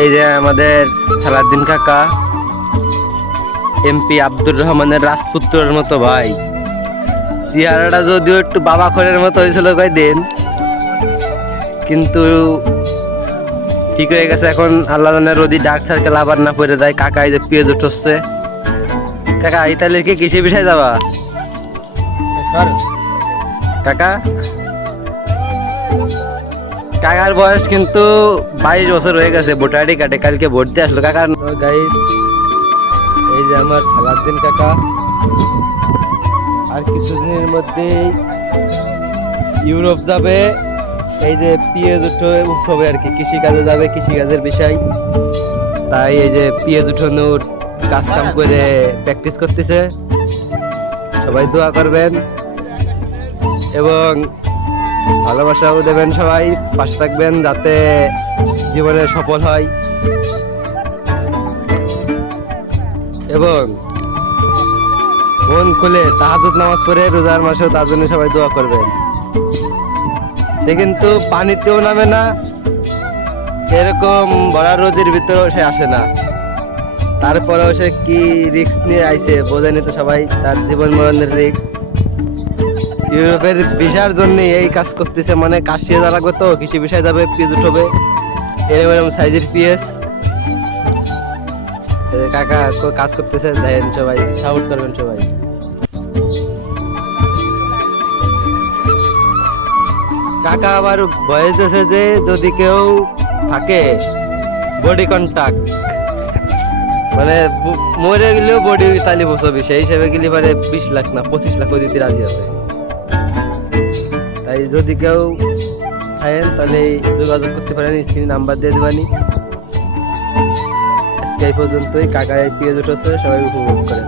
এই যে আমাদের সালাউদ্দিন কাকা এমপি আব্দুর রহমানের রাজপুত্রের মতো ভাই। চেহারাটা যদিও একটু বাবা খরের মতো হয়েছিল কয়দিন, কিন্তু ঠিক হয়ে গেছে এখন। আল্লাহ জানে রোদি ডার্ক সার্কেল আবার না পড়ে যায়। কাকা এই যে পেঁয়াজ উঠছে। কাকা ইতালির কি কৃষি বিষয়ে যাবা কাকা? কাকার বয়স কিন্তু 22 বছর হয়ে গেছে। ভোটার আইডি কার্ডে কালকে ভোট দিয়ে আসলো কাকা। গাইস, এই যে আমার সালাউদ্দিন কাকা আর কিছুদিনের মধ্যেই ইউরোপ যাবে। এই যে পেঁয়াজ উঠবে আর কি, কৃষিকাজে যাবে, কৃষিকাজের বিষয়। তাই এই যে পেঁয়াজ উঠানোর কাজ কাম করে প্র্যাকটিস করতেছে। সবাই দোয়া করবেন এবং ভালোবাসাও দেবেন, সবাই পাশে থাকবেন যাতে জীবনে সফল হয়। এবং মন খুলে তাহাজ্জুদ নামাজ পড়ে রোজার মাসেও তার জন্য সবাই দোয়া করবেন। সে কিন্তু পানিতেও নামে না, এরকম বড় রোদের ভিতরেও সে আসে না। তারপরেও সে কি রিস্ক নিয়ে আইছে বোঝেনি তো সবাই, তার জীবন মরণের রিস্ক। ইউরোপের ভিসার জন্য এই কাজ করতেছে, মানে কাজ শিয়ে যা লাগবে তো কৃষি বিষয় যাবে, পেঁয়াজ উঠবে, এরকম সাইজের পেঁয়াজ। কাকা কাজ করতেছে, দেখেন সবাই সাপোর্ট করবেন সবাই। কাকা আবার বয়স দিয়েছে যে যদি কেউ থাকে বডি কন্ট্যাক্ট, মানে মরে গেলেও বডি তালি বসবি, সেই হিসেবে গেলে পারে 20 লাখ না 25 লাখ দিতে রাজি আছে। তাই যদি কেউ থাকেন তাহলে যোগাযোগ করতে পারেন, স্ক্রিনে নাম্বার দিয়ে দেবানি। আজকে এই পর্যন্তই। কাকা পেঁয়াজ উঠেছে, সবাই উপভোগ করেন।